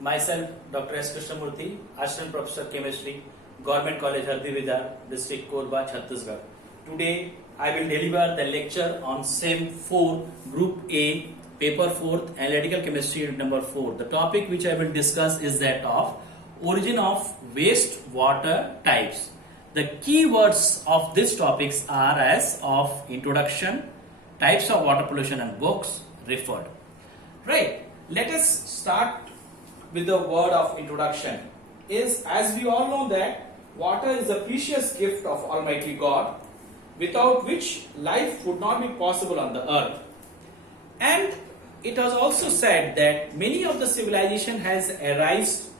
Myself, Dr. S. Krishnamurthy, Assistant Professor Chemistry, Government College Hardividar, District Korba, Chhattisgarh. Today, I will deliver the lecture on SEM 4, Group A, Paper 4th, Analytical Chemistry number 4. The topic which I will discuss is that of origin of wastewater types. The key words of these topics are as of introduction, types of water pollution and books referred. Right, let us start with the word of introduction. Is, as we all know, that water is a precious gift of Almighty God, without which life would not be possible on the earth. And it was also said that many of the civilization has arisen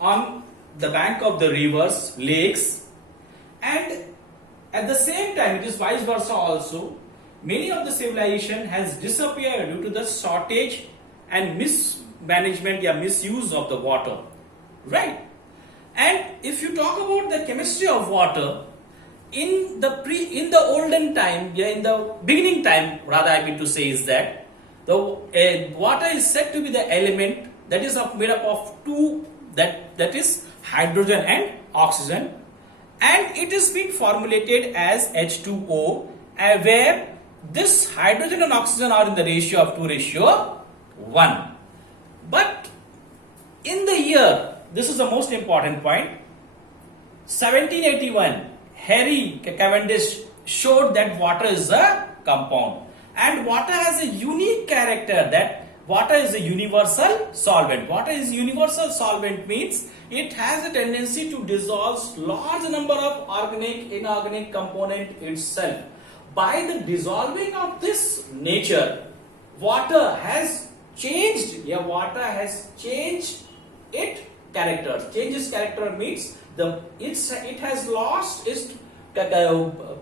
on the bank of the rivers, lakes, and at the same time it is vice versa also. Many of the civilization has disappeared due to the shortage and mismanagement or misuse of the water, right? And if you talk about the chemistry of water, in the olden time, in the beginning time, rather I mean to say, is that the water is said to be the element that is made up of two, that is hydrogen and oxygen, and it is being formulated as H2O, where this hydrogen and oxygen are in the ratio of 2:1. But in the year, this is the most important point, 1781, Harry Cavendish showed that water is a compound, and water has a unique character, that water is a universal solvent. Water is universal solvent means it has a tendency to dissolve large number of organic, inorganic component itself. By the dissolving of this nature, water has changed. Water has changed its character. Changes character means it has lost its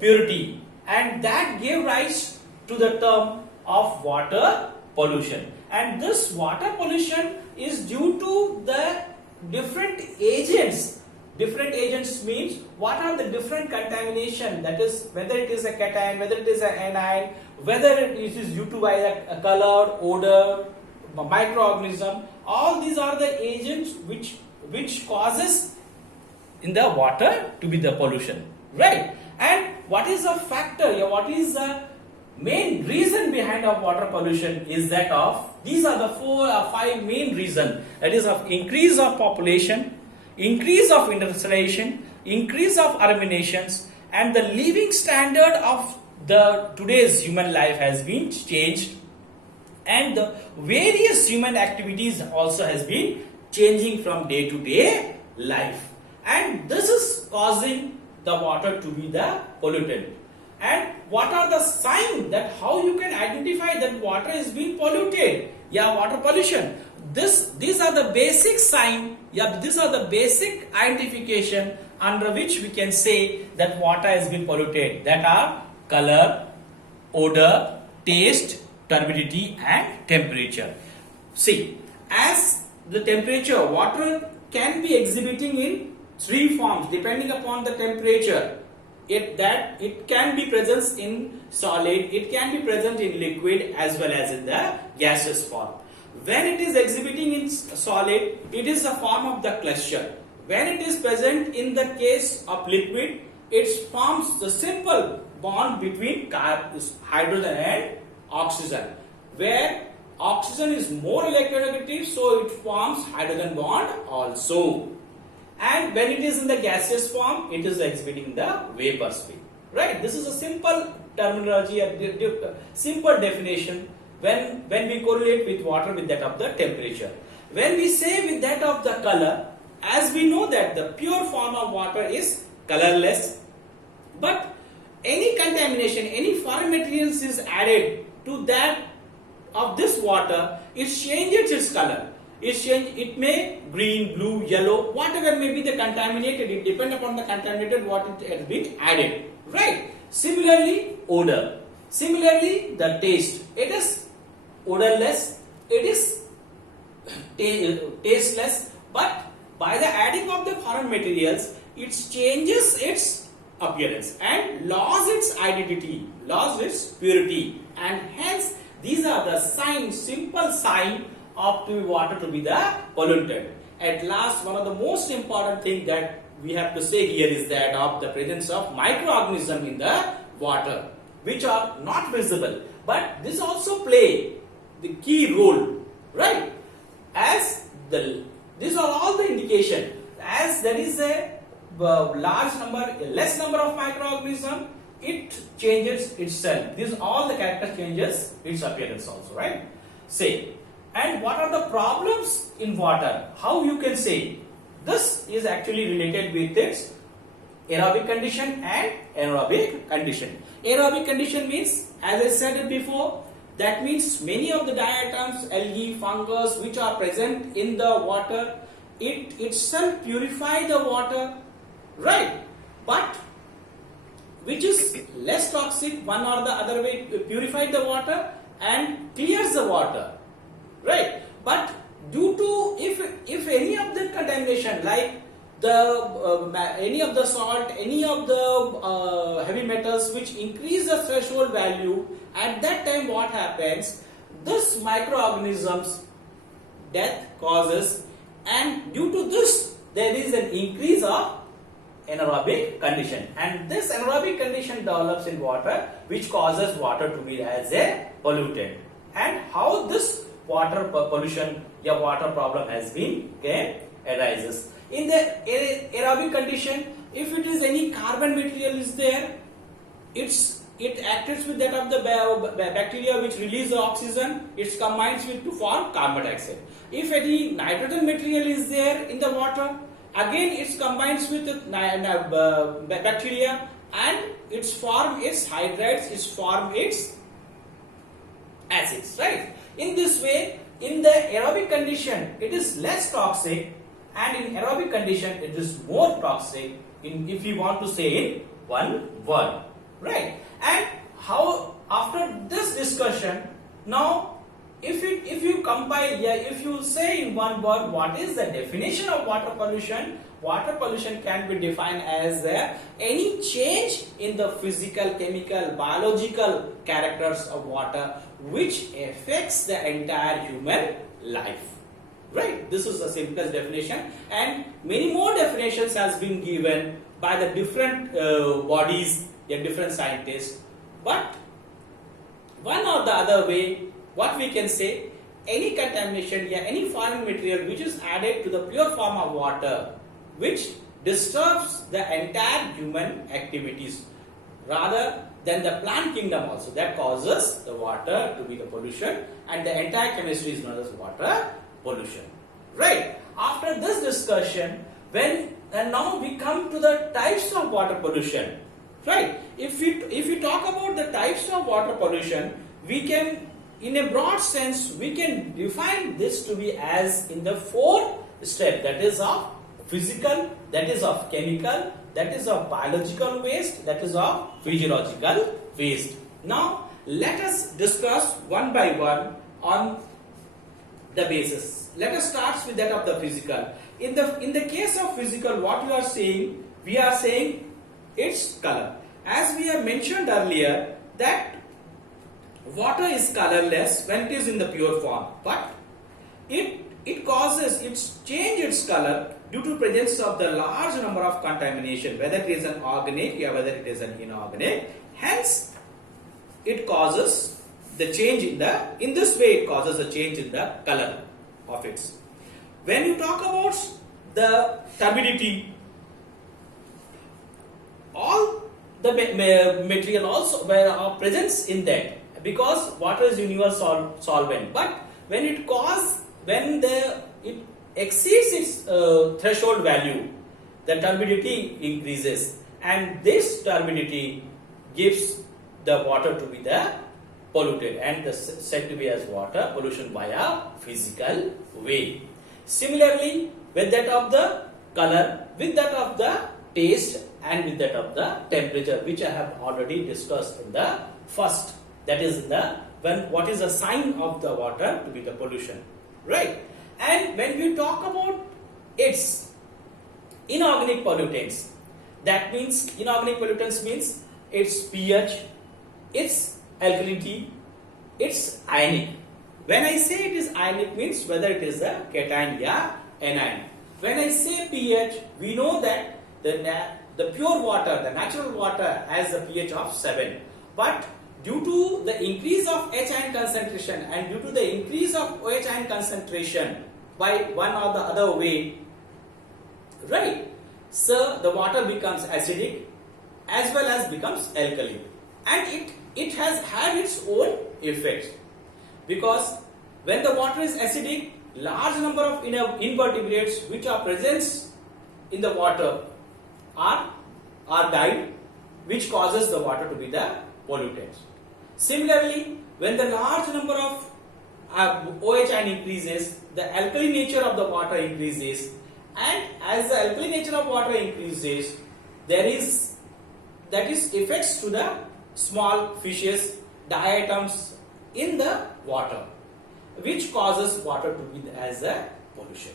purity, and that gave rise to the term of water pollution. And this water pollution is due to the different agents. Different agents means what are the different contamination, that is whether it is a cation, whether it is an anion, whether it is due to by a color, odor, microorganism. All these are the agents which causes in the water to be the pollution, right? And what is the factor? What is the main reason behind of water pollution is that of, these are the 4 or 5 main reasons, that is of increase of population, increase of industrialization, increase of urbanizations, and the living standard of the today's human life has been changed, and the various human activities also has been changing from day to day life, and this is causing the water to be the pollutant. And what are the signs that how you can identify that water is being polluted? Water pollution. These are the basic sign. These are the basic identification under which we can say that water has been polluted. That are color, odor, taste, turbidity, and temperature. See, as the temperature, water can be exhibiting in 3 forms depending upon the temperature. It can be present in solid, it can be present in liquid as well as in the gaseous form. When it is exhibiting in solid, it is a form of the cluster. When it is present in the case of liquid, it forms the simple bond between hydrogen and oxygen, where oxygen is more electronegative, so it forms hydrogen bond also. And when it is in the gaseous form, it is exhibiting the vapor state, right? This is a simple terminology, a simple definition when we correlate with water with that of the temperature. When we say with that of the color, as we know that the pure form of water is colorless, but any contamination, any foreign materials is added to that of this water, it changes its color. It may green, blue, yellow, whatever may be the contaminated, it depends upon the contaminated what it has been added, right? Similarly, odor. Similarly, the taste. It is odorless, it is tasteless, but by the adding of the foreign materials, it changes its appearance and loses its identity, loses its purity, and hence these are the signs, simple sign of to water to be the polluted. At last, one of the most important thing that we have to say here is that of the presence of microorganisms in the water, which are not visible, but this also play the key role, right? As these are all the indication, as there is a less number of microorganism, it changes itself. These all the character changes its appearance also, right? Say, and what are the problems in water? How you can say? This is actually related with its aerobic condition and anaerobic condition. Aerobic condition means, as I said it before, that means many of the diatoms, algae, fungus which are present in the water, it itself purify the water, right? But which is less toxic, one or the other way, purify the water and clears the water, right? But due to if any of the contamination, like the any of the salt, any of the heavy metals which increase the threshold value, at that time what happens? This microorganisms death causes, and due to this there is an increase of anaerobic condition, and this anaerobic condition develops in water, which causes water to be as a polluted. And how this water pollution, your water problem has been arises in the aerobic condition. If it is any carbon material is there, it acts with that of the bacteria which release the oxygen, it combines with to form carbon dioxide. If any nitrogen material is there in the water, again it combines with the bacteria and it's form its hydrides, it's form its acids, right? In this way, in the aerobic condition it is less toxic, and in aerobic condition it is more toxic, if you want to say in one word, right? And how, after this discussion, now if you compile, if you say in one word what is the definition of water pollution? Water pollution can be defined as any change in the physical, chemical, biological characters of water which affects the entire human life, right? This is the simplest definition, and many more definitions has been given by the different bodies and different scientists. But one or the other way, what we can say, any contamination, any foreign material which is added to the pure form of water, which disturbs the entire human activities rather than the plant kingdom also, that causes the water to be the pollution, and the entire chemistry is known as water pollution, right? After this discussion, and now we come to the types of water pollution, right? If we talk about the types of water pollution, we can, in a broad sense, we can define this to be as in the 4 steps, that is of physical, that is of chemical, that is of biological waste, that is of physiological waste. Now let us discuss one by one on the basis. Let us start with that of the physical. In the case of physical, what you are saying, we are saying its color. As we have mentioned earlier, that water is colorless when it is in the pure form, but it change its color due to presence of the large number of contamination, whether it is an organic or whether it is an inorganic. Hence, it causes the change in this way it causes a change in the color of its. When you talk about the turbidity, all the material also presence in that, because water is universal solvent, but when it exceeds its threshold value, the turbidity increases, and this turbidity gives the water to be the polluted and said to be as water pollution by a physical way. Similarly, with that of the color, with that of the taste, and with that of the temperature, which I have already discussed in the first, that is what is a sign of the water to be the pollution, right? And when we talk about its inorganic pollutants, that means inorganic pollutants means its pH, its alkalinity, its ionic, When I say it is ionic means whether it is a cation or anion. When I say pH, we know that the pure water, the natural water has a pH of 7. But due to the increase of H ion concentration and due to the increase of OH ion concentration by one or the other way, right, so the water becomes acidic as well as becomes alkaline, and it has had its own effects, because when the water is acidic, large number of invertebrates which are present in the water are died, which causes the water to be the pollutant. Similarly, when the large number of OH ion increases, the alkaline nature of the water increases, and as the alkaline nature of water increases, that is effects to the small fishes, diatoms in the water, which causes water to be as a pollution,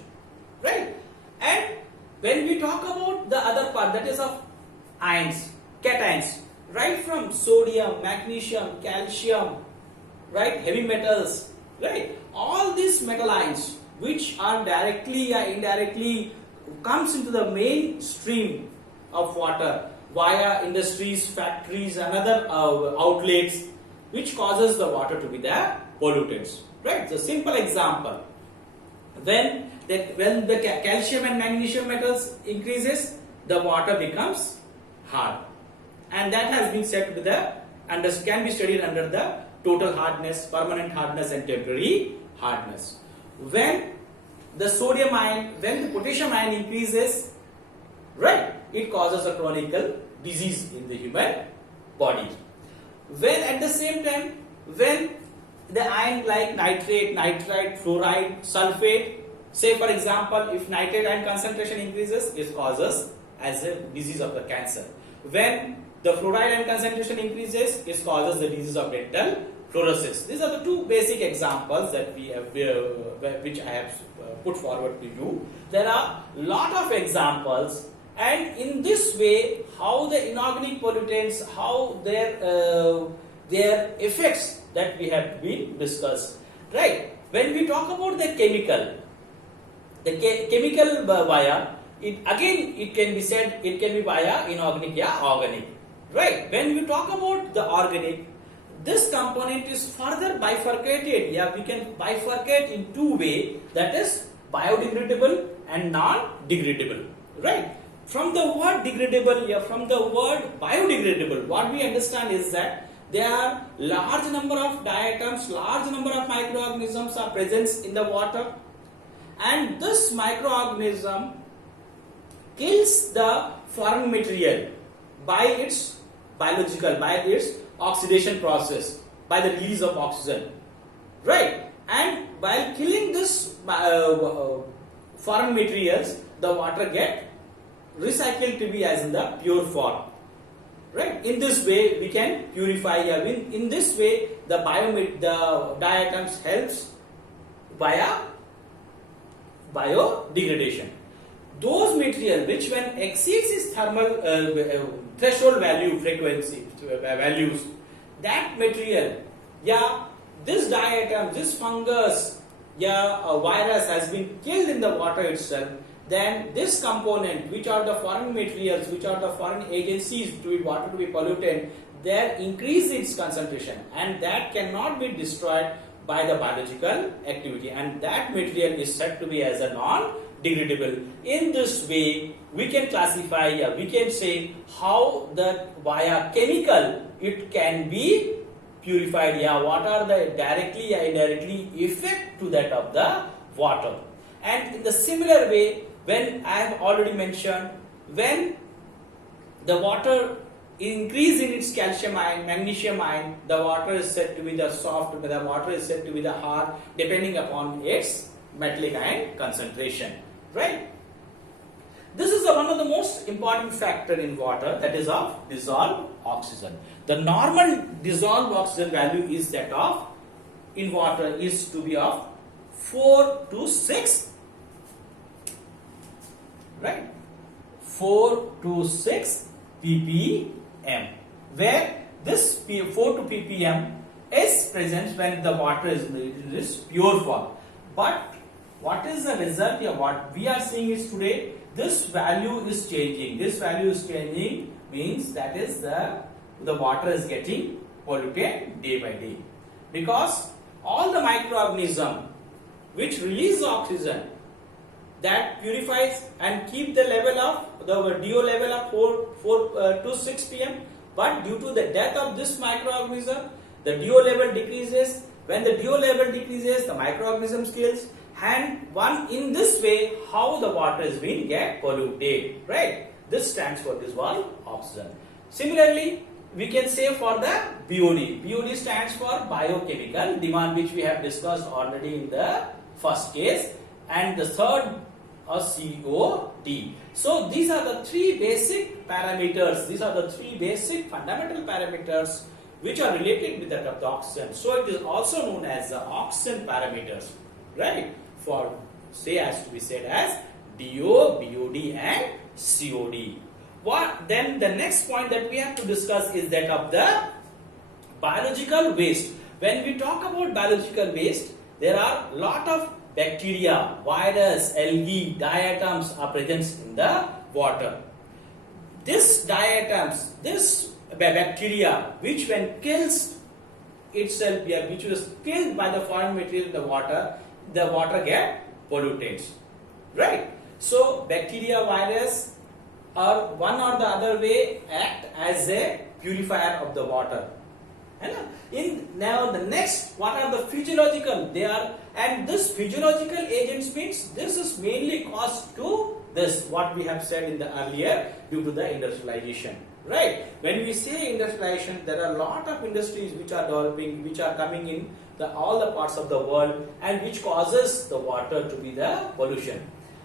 right? And when we talk about the other part, that is of ions, cations, right from sodium, magnesium, calcium, right, heavy metals, right, all these metal ions which are directly or indirectly comes into the mainstream of water via industries, factories and other outlets, which causes the water to be the pollutants, right? So simple example, when the calcium and magnesium metals increases, the water becomes hard, and that has been said to the can be studied under the total hardness, permanent hardness and temporary hardness. When the sodium ion, when the potassium ion increases, right, it causes a chronic disease in the human body. When at the same time, when the ion like nitrate, nitrite, fluoride, sulfate, say for example, if nitrate ion concentration increases, it causes as a disease of the cancer. When the fluoride ion concentration increases, it causes the disease of dental fluorosis. These are the two basic examples that we have, which I have put forward to you. There are lot of examples, and in this way, how the inorganic pollutants, how their effects that we have been discussed, right? When we talk about the chemical via, it can be said it can be via inorganic or organic, right? When we talk about the organic, this component is further bifurcated. Yeah, we can bifurcate in two ways, that is biodegradable and non-degradable, right? From the word degradable, from the word biodegradable, what we understand is that there are large number of diatoms, large number of microorganisms are present in the water, and this microorganism kills the foreign material by its oxidation process, by the release of oxygen, right? And while killing this foreign materials, the water get recycled to be as in the pure form, right? In this way we can purify, in this way the diatoms helps via biodegradation. Those material which when exceeds its thermal threshold values, that material, this diatom, this fungus, a virus has been killed in the water itself, then this component, which are the foreign materials, which are the foreign agencies to water to be pollutant, they increase its concentration, and that cannot be destroyed by the biological activity, and that material is said to be as a non-degradable. In this way, we can classify, we can say how that via chemical it can be purified. What are the directly or indirectly effect to that of the water? And in the similar way, when I have already mentioned, when the water increase in its calcium ion, magnesium ion, the water is said to be the soft, the water is said to be the hard, depending upon its metallic ion concentration, right? This is one of the most important factor in water, that is of dissolved oxygen. The normal dissolved oxygen value is that of, in water, is to be of 4 to 6, right? 4 to 6 ppm, where this 4 to ppm is present when the water is in this pure form. But what is the result here? What we are seeing is today this value is changing. This value is changing means that is the water is getting polluted day by day, because all the microorganisms which release oxygen that purifies and keep the level of the DO level of 4 to 6 pm, but due to the death of this microorganism, the DO level decreases. When the DO level decreases, the microorganism kills, and in this way how the water is being get polluted, right? This stands for dissolved oxygen. Similarly, we can say for the BOD. BOD stands for biochemical demand, which we have discussed already in the first case, and the third COD. So these are the three basic parameters. These are the three basic fundamental parameters which are related with that of the oxygen. So it is also known as the oxygen parameters, right? For say as to be said as DO, BOD and COD. Then the next point that we have to discuss is that of the biological waste. When we talk about biological waste, there are lot of bacteria, virus, algae, diatoms are present in the water. This diatoms, this bacteria, which when kills itself, which was killed by the foreign material in the water get polluted, right? So bacteria, virus are one or the other way act as a purifier of the water. Now the next, what are the physiological? They are, and this physiological agents means this is mainly caused to this what we have said in the earlier due to the industrialization, right? When we say industrialization, there are a lot of industries which are developing, which are coming in all the parts of the world, and which causes the water to be the pollution.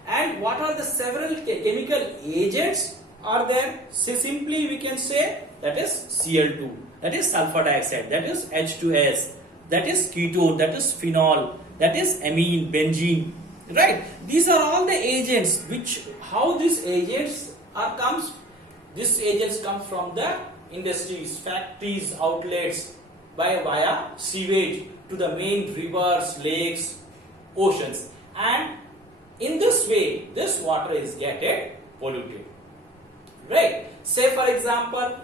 And what are the several chemical agents are there? Simply we can say that is Cl2, that is sulfur dioxide, that is H2S, that is ketone, that is phenol, that is amine, benzene, right? These are all the agents which, how these agents comes, these agents come from the industries, factories, outlets, via sewage to the main rivers, lakes, oceans, and in this way this water is getting polluted, right? Say for example,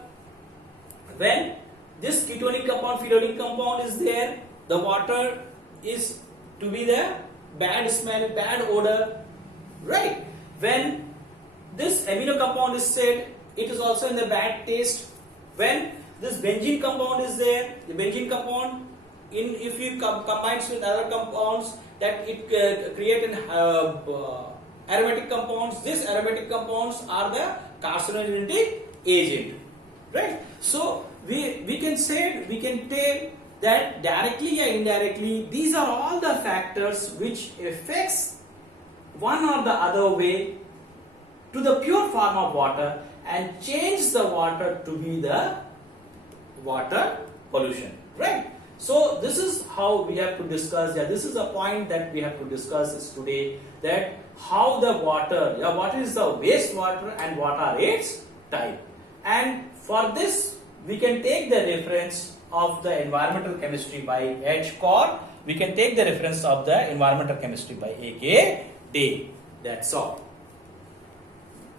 when this ketonic compound, phenolic compound is there, the water is to be the bad smell, bad odor, right? When this amino compound is said, it is also in the bad taste. When this benzene compound is there, the benzene compound, if you combines with other compounds, that it create an aromatic compounds. These aromatic compounds are the carcinogenic agent, right? So we can say, we can tell that directly or indirectly, these are all the factors which affects one or the other way to the pure form of water and change the water to be the water pollution, right? So this is how we have to discuss. This is a point that we have to discuss is today, that how the water, what is the wastewater and what are its type. And for this we can take the reference of the environmental chemistry by H. Corr. We can take the reference of the environmental chemistry by A.K. Day. That's all.